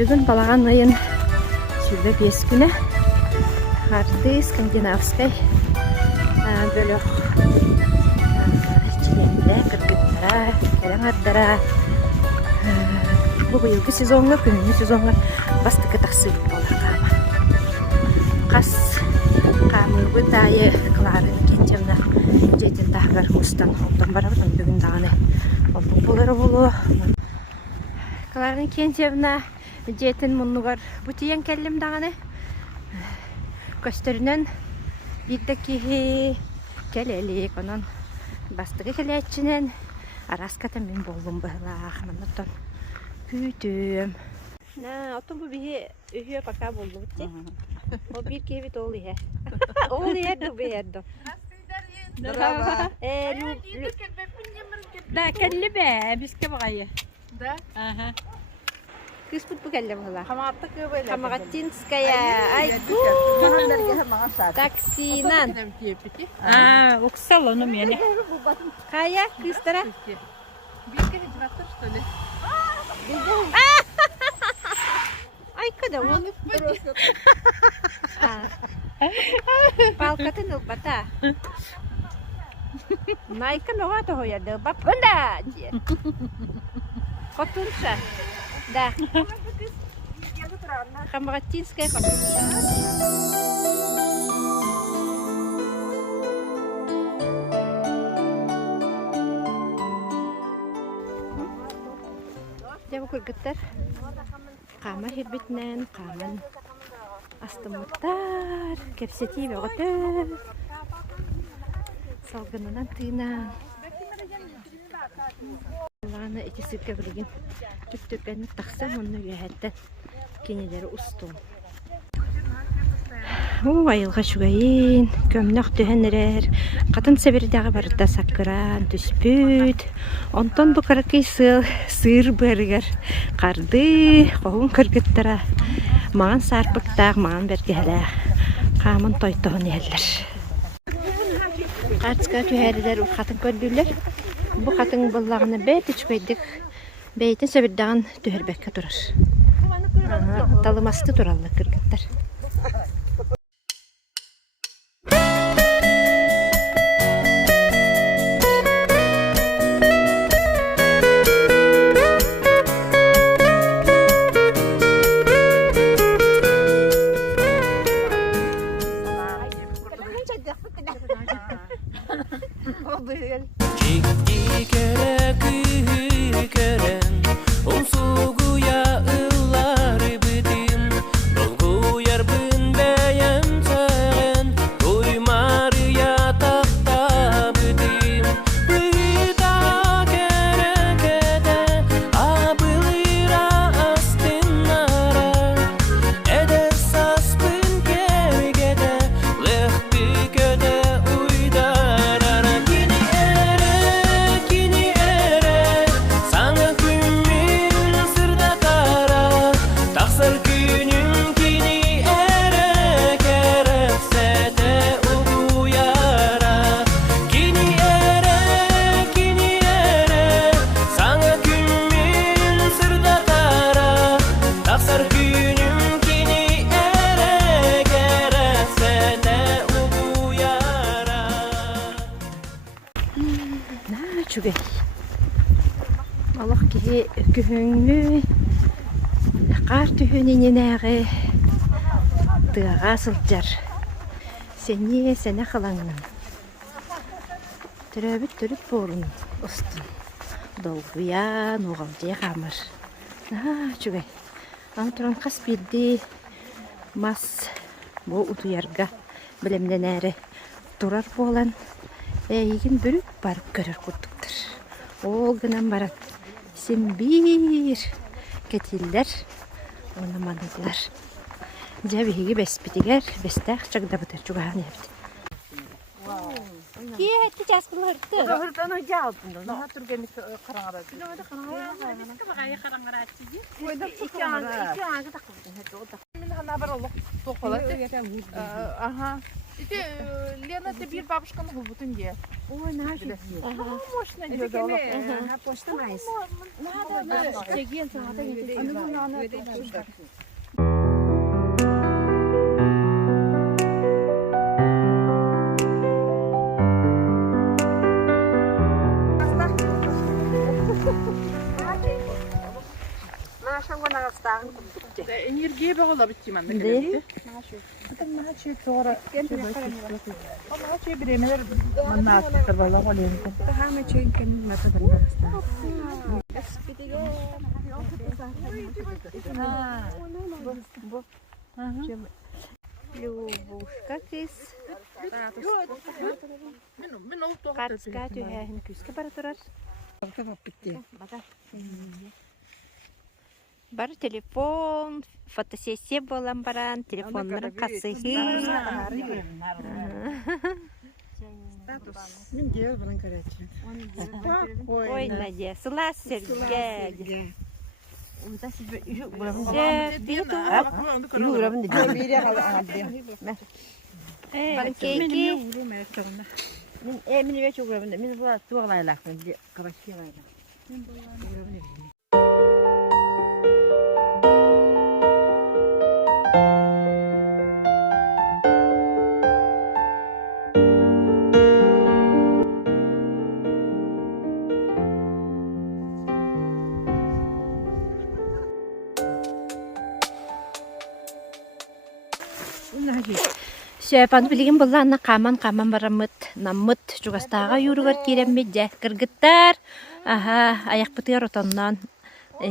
Бүгін балаған айын сүрбе 5 күні қарды скандинавскай бөліқ чилемді кіргіттара, кәрің ардара. Бұл бұйылғы сезонға, күнгі сезонға бастықы тақсы болар қама. Қас қамылғы тайы қыларын кенчемді жетін тағығар ұстан олдан барабын бүгін дағаны олды болары болу. Қыларын кенчемді жетін мұнығар бұтиян кәлім дағаны. Көстерінен бірдікі кәлелік, онын бастығы кәлетчінен араската мен болдым бұғылақ. Мұнықтан күйтім. Отын бұл бігі үйе пока болды бұтте. Ол bir kevit oğlu yer. Oğlu yerdi bu yerdi. Merhaba. Da kelli be, biz ke bakayı. Da? Aha. Kız bu kelli valla. Hamattık böyle. Hamagattinskaya. Ay taksinan. Oksal onu yani. Kaya kızlara. Bir kere cırattır что ли? Ay kada onu. Palkatın ılbata. Naika noğa toho ya da bak bunda diye. Kotunsa. Da. Hamagattinskaya kotunsa. Dia kurguttar. Kamar hirbitnen, kaman astımlıklar, kepseti ve otur. Salgınından tığınan. Allah'ına iki sirke bilgin. Tüktürkenini taksam onu üyehetten. Kenileri ustum. Ayılға şugayın, kömnök tühenler, katın seberdağı barda sakıran, tüspüt. Ondan bu karakay sığır berger, kardı, qoğun kırgıttıra. Mağan sarpıktağ, mağan bergeler, kamın toytuğun yerler. Kartska tüheriler, o katın köndüler. Bu katın bıllağını beyti çıkaydık. Beytin seberdağın tüherbekke durur. Talımastı durallı kırgıttar. Çüge. Allah ki gühüngü kar tühünün neğe tığa sılcar. Sene kılanın. Türüp borun ustun. Dolguya noğalcıya kamır. Çüge. Anturan kas bildi mas bu utuyarga bilemden eri durar bolan. Егін бүріп барып көрір құттықтыр. Ол гынан барат. Сен бір кетелдер, оны манығылар. Жабиге бәспетігер, бәстәқ чағда бұтыр жүғағын епті. Кие әтті жас бұл ұртты? Hırdan hoca altında. Daha Türk'emiz karangara. Karangara. İki ağzı takıldın. хана бар олық тоқалады. Ага. Ити Лена ты bir бабушканы хубутун де. Ой, наши. Мощно деді олық. Почта майс. Надо чеген сағата Наша вона розтагнута. Энергия бағыла бітті маңда. Де? Наши тоғыра. Наши біремелер маңна кырбала қолен. Тахаме чөнкен матадан розтагнута. Любушка кыз. Мен ол тоғыра. Қатысқа түйәйін күске бара тұрар. Бар телефон, фотосессия болан баран, телефонлары қасығы. Мен дел білін көрәтші. Ой, Надя, сылас Сергей. Панкейки. Мен өте көрәбінде. Мен бұла туғылайлақпын. Қабашкелайлақ. Сөйпан білген бұлла анна қаман барамыт, намыт, жүгастаға юругар кереммет жа. Кыргыттар, аяқ бұтығар отаннан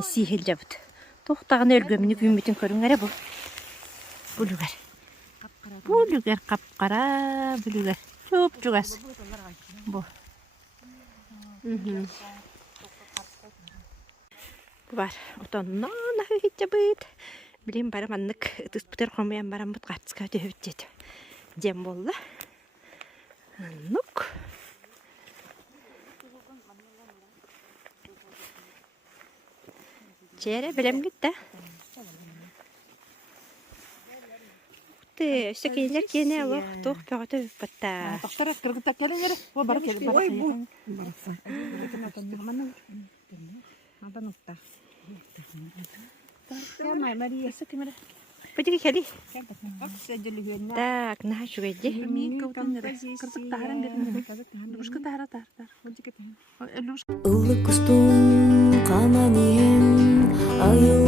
сихил жабыт. Тоқтағын өргөміні күйметін көріңгәрі бұл. Бүлігер. Бүлігер қапқара, бүлігер. Чөп жүгас. Бұл. Бар, отаннан ағығыт жабыт. Білем барам аннык тұспытыр қомаян барам бұт қатысқа өтіп деді. Дем болды. Аннук. Чере білем кетті. Ұқты, өсі кейіндер кені алық тоқ пөғіті өп бітті. Тоқтар кыргыттар келіңдер. О, бар келі. Ой, бұл. Пойдем келі. Так, на шугайди. Улы кустун кананем, айыл